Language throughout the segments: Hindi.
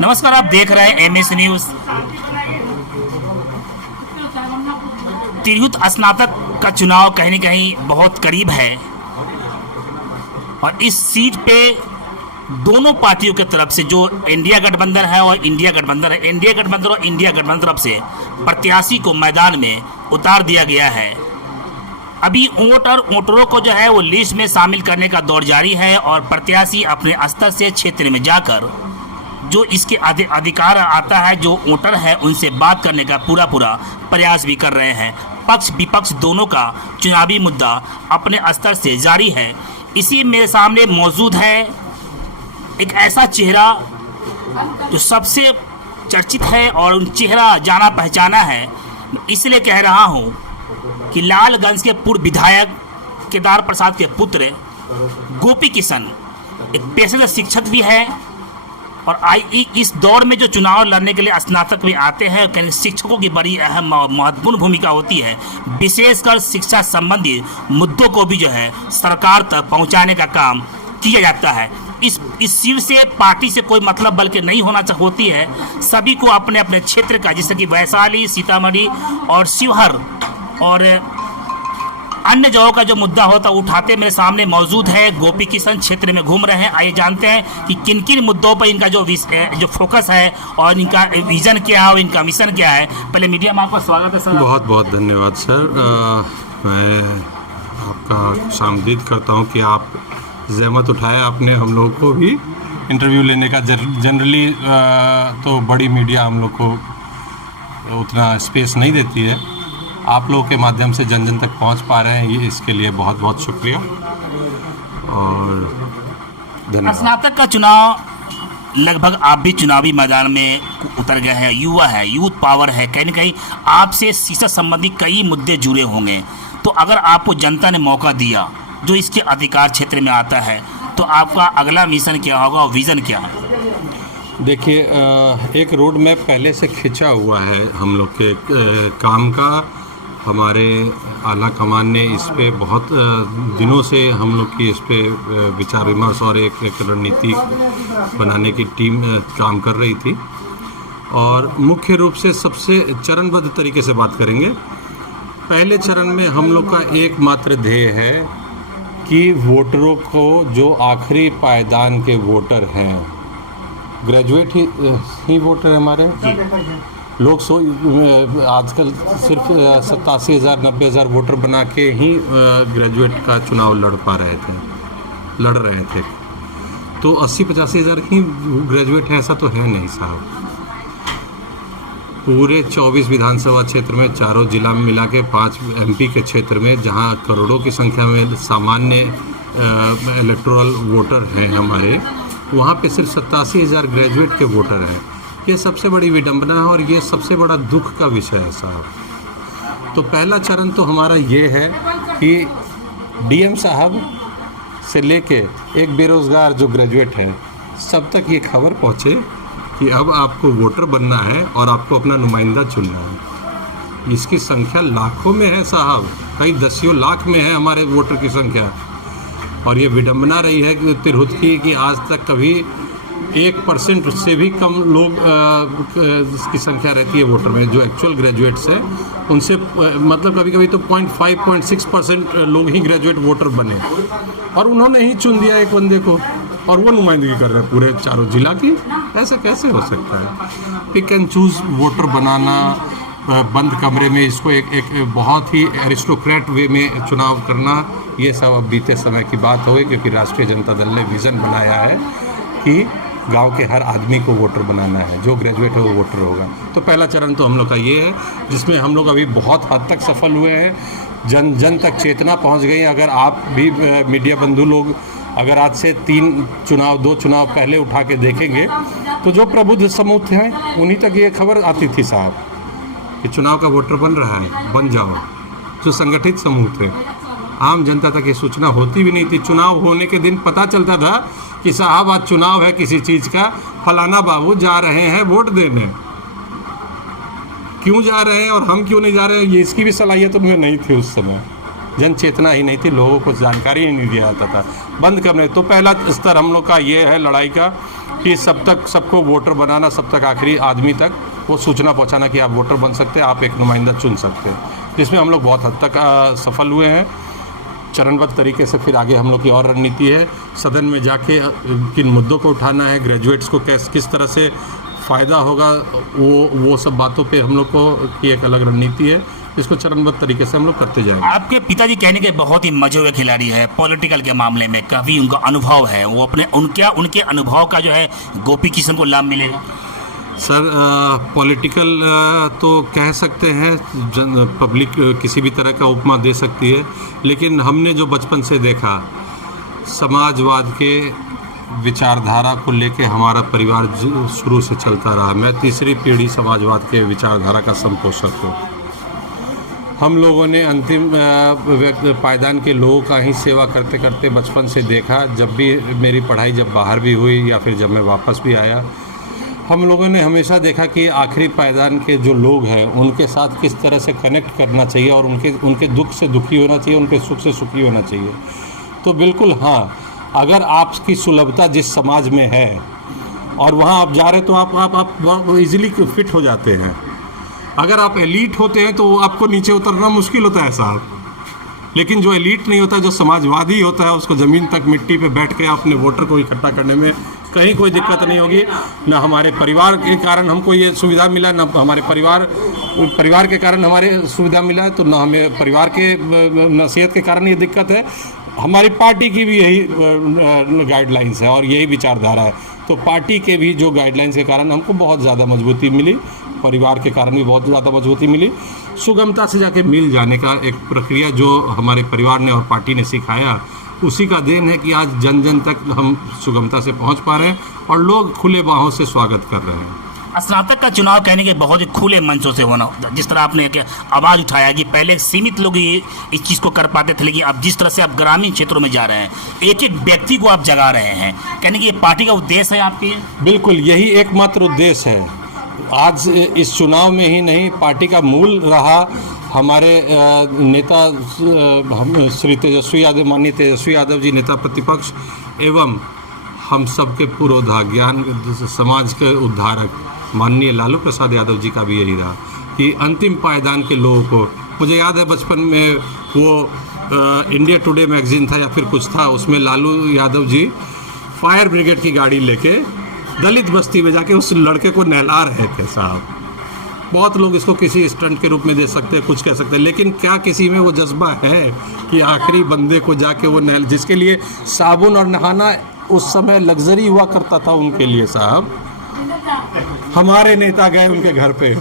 नमस्कार, आप देख रहे हैं MS न्यूज़। तिरहुत स्नातक का चुनाव कहीं न कहीं बहुत करीब है और इस सीट पे दोनों पार्टियों की तरफ से जो इंडिया गठबंधन है और इंडिया गठबंधन है, इंडिया गठबंधन और इंडिया गठबंधन तरफ से प्रत्याशी को मैदान में उतार दिया गया है। अभी वोटरों को जो है वो लिस्ट में शामिल करने का दौर जारी है और प्रत्याशी अपने स्तर से क्षेत्र में जाकर जो इसके अधिकार आता है, जो वोटर है, उनसे बात करने का पूरा प्रयास भी कर रहे हैं। पक्ष विपक्ष दोनों का चुनावी मुद्दा अपने स्तर से जारी है। इसी मेरे सामने मौजूद है एक ऐसा चेहरा जो सबसे चर्चित है और उन चेहरा जाना पहचाना है। इसलिए कह रहा हूँ कि लालगंज के पूर्व विधायक केदार प्रसाद के पुत्र गोपी किशन एक पेशेवर शिक्षक भी है और इस दौर में जो चुनाव लड़ने के लिए स्नातक भी आते हैं, शिक्षकों की बड़ी अहम महत्वपूर्ण भूमिका होती है। विशेषकर शिक्षा संबंधी मुद्दों को भी जो है सरकार तक पहुंचाने का काम किया जाता है। इस सीट से पार्टी से कोई मतलब बल्कि नहीं होना होती है। सभी को अपने अपने क्षेत्र का, जैसे कि वैशाली, सीतामढ़ी और शिवहर और अन्य जगहों का जो मुद्दा होता उठाते मेरे सामने मौजूद है। गोपी किशन क्षेत्र में घूम रहे हैं। आइए जानते हैं कि किन किन मुद्दों पर इनका जो फोकस है और इनका विजन क्या है और इनका मिशन क्या है। पहले मीडिया में आपका स्वागत है सर। बहुत बहुत धन्यवाद सर। मैं आपका शामदीद करता हूं कि आप ज़हमत उठाया आपने हम लोगों को भी इंटरव्यू लेने का। जनरली तो बड़ी मीडिया हम लोग को उतना स्पेस नहीं देती है। आप लोगों के माध्यम से जन जन तक पहुंच पा रहे हैं, ये इसके लिए बहुत बहुत शुक्रिया और धन्यवाद। स्नातक का चुनाव लगभग आप भी चुनावी मैदान में उतर गए हैं। युवा है, यूथ पावर है, कहीं न कहीं आपसे शिक्षा संबंधी कई मुद्दे जुड़े होंगे। तो अगर आपको जनता ने मौका दिया जो इसके अधिकार क्षेत्र में आता है, तो आपका अगला मिशन क्या होगा और विज़न क्या है? देखिए, एक रोड मैप पहले से खिंचा हुआ है हम लोग के काम का। हमारे आला कमान ने इस पे बहुत दिनों से हम लोग की इस पे विचार विमर्श और एक रणनीति बनाने की टीम काम कर रही थी। और मुख्य रूप से सबसे चरणबद्ध तरीके से बात करेंगे। पहले चरण में हम लोग का एकमात्र ध्येय है कि वोटरों को, जो आखिरी पायदान के वोटर हैं, ग्रेजुएट ही वोटर है हमारे लोग। आजकल सिर्फ 87,000 90,000 वोटर बना के ही ग्रेजुएट का चुनाव लड़ रहे थे। तो 80-85,000 ही ग्रेजुएट है, ऐसा तो है नहीं साहब। पूरे 24 विधानसभा क्षेत्र में, चारों जिला में मिला के 5 MP के क्षेत्र में, जहां करोड़ों की संख्या में सामान्य इलेक्टोरल वोटर हैं हमारे, वहाँ पे सिर्फ 87,000 ग्रेजुएट के वोटर हैं। ये सबसे बड़ी विडंबना है और ये सबसे बड़ा दुख का विषय है साहब। तो पहला चरण तो हमारा ये है कि DM साहब से लेके एक बेरोज़गार जो ग्रेजुएट है, सब तक ये खबर पहुँचे कि अब आपको वोटर बनना है और आपको अपना नुमाइंदा चुनना है। इसकी संख्या लाखों में है साहब, कई दसियों लाख में है हमारे वोटर की संख्या। और ये विडंबना रही है कि तिरहुत की आज तक कभी 1% से भी कम लोग की संख्या रहती है वोटर में, जो एक्चुअल ग्रेजुएट्स हैं उनसे, मतलब कभी कभी तो 0.5-0.6% लोग ही ग्रेजुएट वोटर बने और उन्होंने ही चुन दिया एक बंदे को और वो नुमाइंदगी कर रहे हैं पूरे चारों जिला की। ऐसा कैसे हो सकता है? पिक एंड चूज़ वोटर बनाना, बंद कमरे में इसको एक बहुत ही एरिस्टोक्रेट वे में चुनाव करना, ये सब अब बीते समय की बात हो गई। क्योंकि राष्ट्रीय जनता दल ने विज़न बनाया है कि गांव के हर आदमी को वोटर बनाना है, जो ग्रेजुएट हो वो वोटर होगा। तो पहला चरण तो हम लोग का ये है, जिसमें हम लोग अभी बहुत हद तक सफल हुए हैं। जन जन तक चेतना पहुंच गई। अगर आप भी मीडिया बंधु लोग अगर आज से 2 चुनाव पहले उठा के देखेंगे तो जो प्रबुद्ध समूह थे उन्हीं तक ये खबर आती थी साहब कि चुनाव का वोटर बन रहा है, बन जाओ। जो संगठित समूह थे, आम जनता तक ये सूचना होती भी नहीं थी। चुनाव होने के दिन पता चलता था कि साहब आज चुनाव है किसी चीज़ का, फलाना बाबू जा रहे हैं वोट देने। क्यों जा रहे हैं और हम क्यों नहीं जा रहे हैं, ये इसकी भी सलाहियत उनमें नहीं थी उस समय। जन चेतना ही नहीं थी, लोगों को जानकारी ही नहीं दिया जाता था। बंद करने तो पहला स्तर हम लोग का ये है लड़ाई का। कि सब तक सबको वोटर बनाना, सब तक आखिरी आदमी तक वो सूचना पहुंचाना कि आप वोटर बन सकते हैं, आप एक नुमाइंदा चुन सकते हैं, जिसमें हम लोग बहुत हद तक सफल हुए हैं। चरणबद्ध तरीके से फिर आगे हम लोग की और रणनीति है, सदन में जाके किन मुद्दों को उठाना है, ग्रेजुएट्स को किस तरह से फ़ायदा होगा, वो सब बातों पे हम लोग को की एक अलग रणनीति है, इसको चरणबद्ध तरीके से हम लोग करते जाएंगे। आपके पिताजी कहने के बहुत ही मजे हुए खिलाड़ी है, पॉलिटिकल के मामले में काफ़ी उनका अनुभव है, वो अपने उनके अनुभव का जो है गोपी किशन को लाभ मिलेगा? सर पॉलिटिकल तो कह सकते हैं, पब्लिक किसी भी तरह का उपमा दे सकती है, लेकिन हमने जो बचपन से देखा समाजवाद के विचारधारा को लेके हमारा परिवार शुरू से चलता रहा। मैं तीसरी पीढ़ी समाजवाद के विचारधारा का संपोषक हूँ। हम लोगों ने अंतिम पायदान के लोगों का ही सेवा करते करते बचपन से देखा। जब भी मेरी पढ़ाई जब बाहर भी हुई या फिर जब मैं वापस भी आया, हम लोगों ने हमेशा देखा कि आखिरी पायदान के जो लोग हैं उनके साथ किस तरह से कनेक्ट करना चाहिए और उनके दुख से दुखी होना चाहिए, उनके सुख से सुखी होना चाहिए। तो बिल्कुल हाँ, अगर आपकी सुलभता जिस समाज में है और वहाँ आप जा रहे तो आप इजीली फिट हो जाते हैं। अगर आप एलीट होते हैं तो आपको नीचे उतरना मुश्किल होता है साहब, लेकिन जो एलीट नहीं होता, जो समाजवादी होता है, उसको ज़मीन तक मिट्टी पे बैठ के अपने वोटर को इकट्ठा करने में कहीं कोई दिक्कत नहीं होगी। न हमारे परिवार के कारण हमको ये सुविधा मिला, न हमारे परिवार के कारण हमारे सुविधा मिला है, तो न हमें परिवार के नसीहत के कारण ये दिक्कत है। हमारी पार्टी की भी यही गाइडलाइंस है और यही विचारधारा है, तो पार्टी के भी जो गाइडलाइंस के कारण हमको बहुत ज़्यादा मजबूती मिली, परिवार के कारण भी बहुत ज़्यादा मजबूती मिली। सुगमता से जाके मिल जाने का एक प्रक्रिया जो हमारे परिवार ने और पार्टी ने सिखाया, उसी का देन है कि आज जन जन तक हम सुगमता से पहुंच पा रहे हैं और लोग खुले बाहों से स्वागत कर रहे हैं। स्नातक का चुनाव कहने के बहुत ही खुले मंचों से होना, जिस तरह आपने आवाज़ उठाया कि पहले सीमित लोग इस चीज़ को कर पाते थे, लेकिन अब जिस तरह से आप ग्रामीण क्षेत्रों में जा रहे हैं, एक एक व्यक्ति को आप जगा रहे हैं, कहने की ये पार्टी का उद्देश्य है आपके? बिल्कुल, यही एकमात्र उद्देश्य है। आज इस चुनाव में ही नहीं, पार्टी का मूल रहा हमारे नेता श्री तेजस्वी यादव, माननीय तेजस्वी यादव जी, नेता प्रतिपक्ष एवं हम सबके पूर्वोद्धा ज्ञान समाज के उद्धारक माननीय लालू प्रसाद यादव जी का भी यही रहा कि अंतिम पायदान के लोगों को, मुझे याद है बचपन में वो इंडिया टुडे मैगजीन था या फिर कुछ था, उसमें लालू यादव जी फायर ब्रिगेड की गाड़ी लेके दलित बस्ती में जाके उस लड़के को नहला रहे थे साहब। बहुत लोग इसको किसी स्टंट के रूप में दे सकते हैं, कुछ कह सकते हैं, लेकिन क्या किसी में वो जज्बा है कि आखिरी बंदे को जाके वो नहल, जिसके लिए साबुन और नहाना उस समय लग्जरी हुआ करता था उनके लिए साहब। हमारे नेता गए उनके घर पे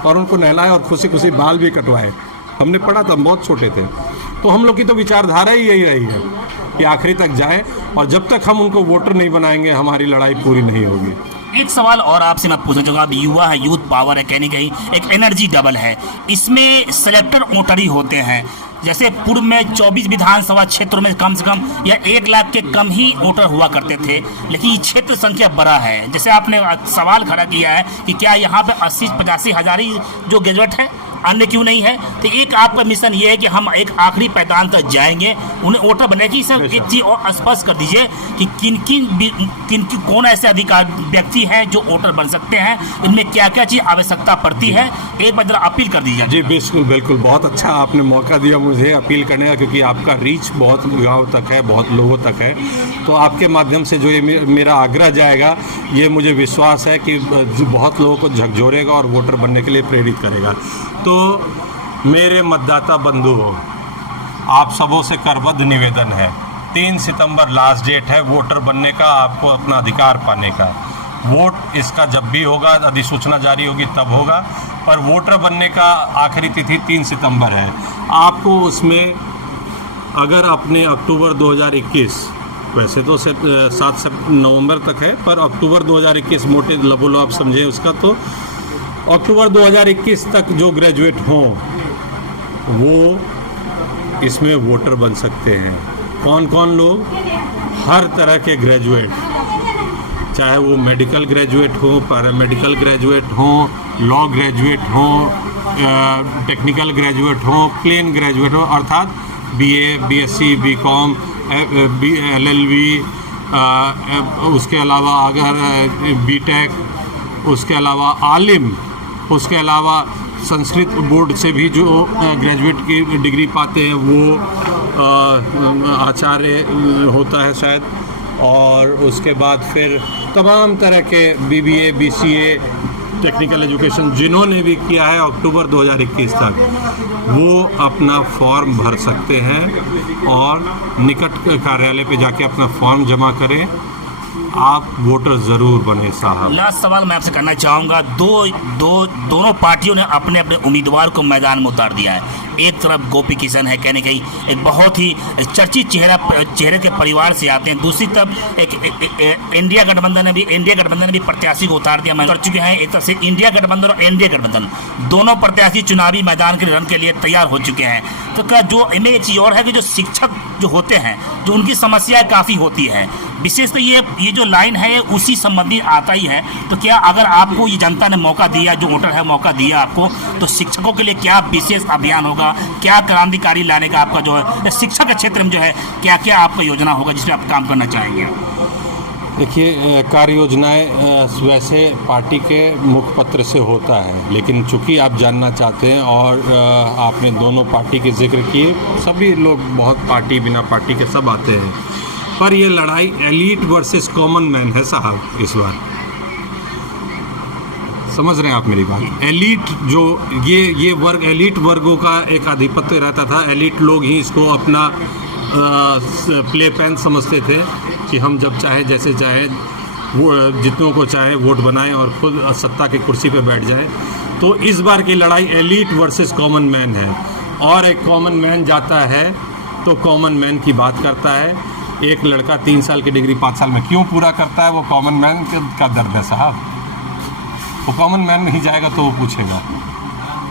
और उनको नहलाए और खुशी खुशी बाल भी कटवाए। हमने पढ़ा था, हम बहुत छोटे थे। तो हम लोग की तो विचारधारा ही यही रही है कि आखिरी तक जाएं और जब तक हम उनको वोटर नहीं बनाएंगे हमारी लड़ाई पूरी नहीं होगी। एक सवाल और आपसे मैं पूछना चाहूँगा, अब युवा है, यूथ पावर है, कहने कहीं एक एनर्जी डबल है, इसमें सेलेक्टर वोटर ही होते हैं। जैसे पूर्व में 24 विधानसभा क्षेत्रों में कम से कम या 1 लाख के कम ही वोटर हुआ करते थे, लेकिन ये क्षेत्र संख्या बड़ा है। जैसे आपने सवाल खड़ा किया है कि क्या यहाँ पे 80-85 हज़ार ही जो ग्रेजुएट है, अन्य क्यों नहीं है? तो एक आपका मिशन ये है कि हम एक आखिरी पायदान तक जाएंगे, उन्हें वोटर बने की। सर एक चीज़ और स्पष्ट कर दीजिए कि किन कौन ऐसे अधिकार व्यक्ति हैं जो वोटर बन सकते हैं, इनमें क्या क्या चीज़ आवश्यकता पड़ती है, एक बार जरा अपील कर दीजिए। जी बिल्कुल बिल्कुल, बहुत अच्छा आपने मौका दिया मुझे अपील करने का, क्योंकि आपका रीच बहुत गाँव तक है, बहुत लोगों तक है। तो आपके माध्यम से जो ये मेरा आग्रह जाएगा, ये मुझे विश्वास है कि बहुत लोगों को झकझोरेगा और वोटर बनने के लिए प्रेरित करेगा। तो मेरे मतदाता बंधु, आप सबों से करबद्ध निवेदन है, 3 सितंबर लास्ट डेट है वोटर बनने का, आपको अपना अधिकार पाने का। वोट इसका जब भी होगा, अधिसूचना जारी होगी तब होगा, पर वोटर बनने का आखिरी तिथि 3 सितंबर है। आपको उसमें अगर अपने अक्टूबर 2021, वैसे तो 7 नवंबर तक है, पर अक्टूबर 2021 मोटे लबोलो आप समझें उसका, तो अक्टूबर 2021 तक जो ग्रेजुएट हों वो इसमें वोटर बन सकते हैं। कौन कौन लोग? हर तरह के ग्रेजुएट, चाहे वो मेडिकल ग्रेजुएट हो, पैरामेडिकल ग्रेजुएट हो, लॉ ग्रेजुएट हो, टेक्निकल ग्रेजुएट हो, प्लेन ग्रेजुएट हो, अर्थात BA, BSc, BCom, LLB, उसके अलावा अगर बीटेक, उसके अलावा आलिम, उसके अलावा संस्कृत बोर्ड से भी जो ग्रेजुएट की डिग्री पाते हैं वो आचार्य होता है शायद, और उसके बाद फिर तमाम तरह के बीबीए, बीसीए, टेक्निकल एजुकेशन जिन्होंने भी किया है अक्टूबर 2021 तक वो अपना फॉर्म भर सकते हैं और निकट कार्यालय पे जाके अपना फॉर्म जमा करें। आप वोटर ज़रूर बने साहब। लास्ट सवाल मैं आपसे करना चाहूँगा, दोनों पार्टियों ने अपने अपने उम्मीदवार को मैदान में उतार दिया है। एक तरफ गोपी किशन है, कहने कहीं एक बहुत ही चर्चित चेहरे के परिवार से आते हैं, दूसरी तरफ एक इंडिया गठबंधन ने भी प्रत्याशी को उतार दिया, कर चुके हैं। एक तरफ से इंडिया गठबंधन और एनडीए गठबंधन दोनों प्रत्याशी चुनावी मैदान के रन के लिए तैयार हो चुके हैं। तो क्या जो इनमें एक चीज़ और है कि जो शिक्षक जो होते हैं, जो उनकी समस्याएं काफ़ी होती है, विशेष तो ये जो लाइन है ये उसी संबंधी आता ही है। तो क्या अगर आपको ये जनता ने मौका दिया, जो वोटर है मौका दिया आपको, तो शिक्षकों के लिए क्या विशेष अभियान होगा, क्या क्रांतिकारी लाने का आपका जो है शिक्षा के क्षेत्र में जो है क्या क्या आपका योजना होगा जिसमें आप काम करना चाहेंगे? देखिए, कार्य योजनाएं वैसे पार्टी के मुखपत्र से होता है, लेकिन चूंकि आप जानना चाहते हैं और आपने दोनों पार्टी के जिक्र किए, सभी लोग बहुत पार्टी बिना पार्टी के सब आते हैं, पर ये लड़ाई एलीट वर्सेस कॉमन मैन है साहब। इस बार समझ रहे हैं आप मेरी बात? एलीट जो ये वर्ग, एलीट वर्गों का एक आधिपत्य रहता था। एलीट लोग ही इसको अपना प्ले पेन समझते थे कि हम जब चाहे जैसे चाहे वो जितनों को चाहे वोट बनाएं और खुद सत्ता की कुर्सी पे बैठ जाएं। तो इस बार की लड़ाई एलीट वर्सेस कॉमन मैन है, और एक कॉमन मैन जाता है तो कॉमन मैन की बात करता है। एक लड़का 3 साल की डिग्री 5 साल में क्यों पूरा करता है, वो कॉमन मैन का दर्द है साहब। वो कॉमन मैन नहीं जाएगा तो वो पूछेगा,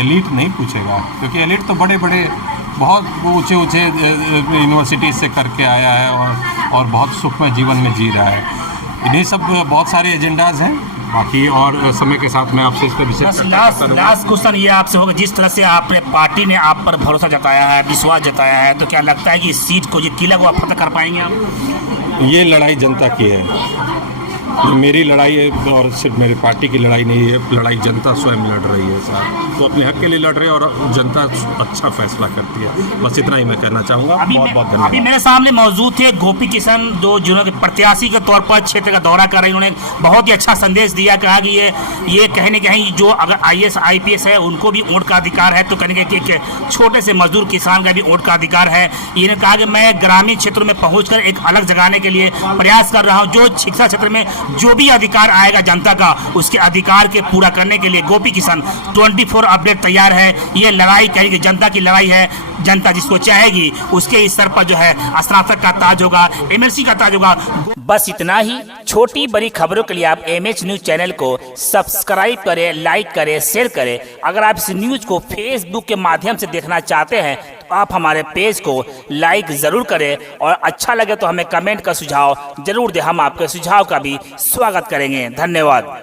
एलीट नहीं पूछेगा, क्योंकि एलीट तो बड़े बड़े बहुत ऊंचे यूनिवर्सिटी से करके आया है और बहुत सुखमय जीवन में जी रहा है। इन्हीं सब बहुत सारे एजेंडाज हैं बाकी, और समय के साथ मैं आपसे इस पर विशेष लास्ट क्वेश्चन ये आपसे होगा, जिस तरह से आपने पार्टी ने आप पर भरोसा जताया है, विश्वास जताया है, तो क्या लगता है कि इस सीट को, ये किला को आप फतह कर पाएंगे आप? ये लड़ाई जनता की है, मेरी लड़ाई है, और सिर्फ मेरी पार्टी की लड़ाई नहीं है, लड़ाई जनता स्वयं लड़ रही है साहब। तो अपने हक के लिए लड़ रहे हैं और जनता अच्छा फैसला करती है। बस इतना ही मैं कहना चाहूँगा। बहुत बहुत धन्यवाद। अभी मेरे सामने मौजूद थे गोपी किशन, जिन्होंने प्रत्याशी के तौर पर क्षेत्र का दौरा कर रहे हैं। उन्होंने बहुत ही अच्छा संदेश दिया, कहा कि ये कहीं न कहीं जो अगर IAS IPS है उनको भी वोट का अधिकार है, तो कहने के छोटे से मजदूर किसान का भी वोट का अधिकार है। इन्होंने कहा कि मैं ग्रामीण क्षेत्रों में पहुँच एक अलग जगाने के लिए प्रयास कर रहा हूँ। जो शिक्षा क्षेत्र में जो भी अधिकार आएगा जनता का, उसके अधिकार के पूरा करने के लिए गोपी किशन 24 अपडेट तैयार है। ये लड़ाई कहेंगे जनता की लड़ाई है, जनता जिसको चाहेगी उसके इस सर पर जो है स्नातक का ताज होगा, MLC का ताज होगा। बस इतना ही। छोटी बड़ी खबरों के लिए आप MH न्यूज चैनल को सब्सक्राइब करें, लाइक करें, शेयर करें। अगर आप इस न्यूज को फेसबुक के माध्यम से देखना चाहते हैं तो आप हमारे पेज को लाइक ज़रूर करें, और अच्छा लगे तो हमें कमेंट का सुझाव जरूर दें, हम आपके सुझाव का भी स्वागत करेंगे। धन्यवाद।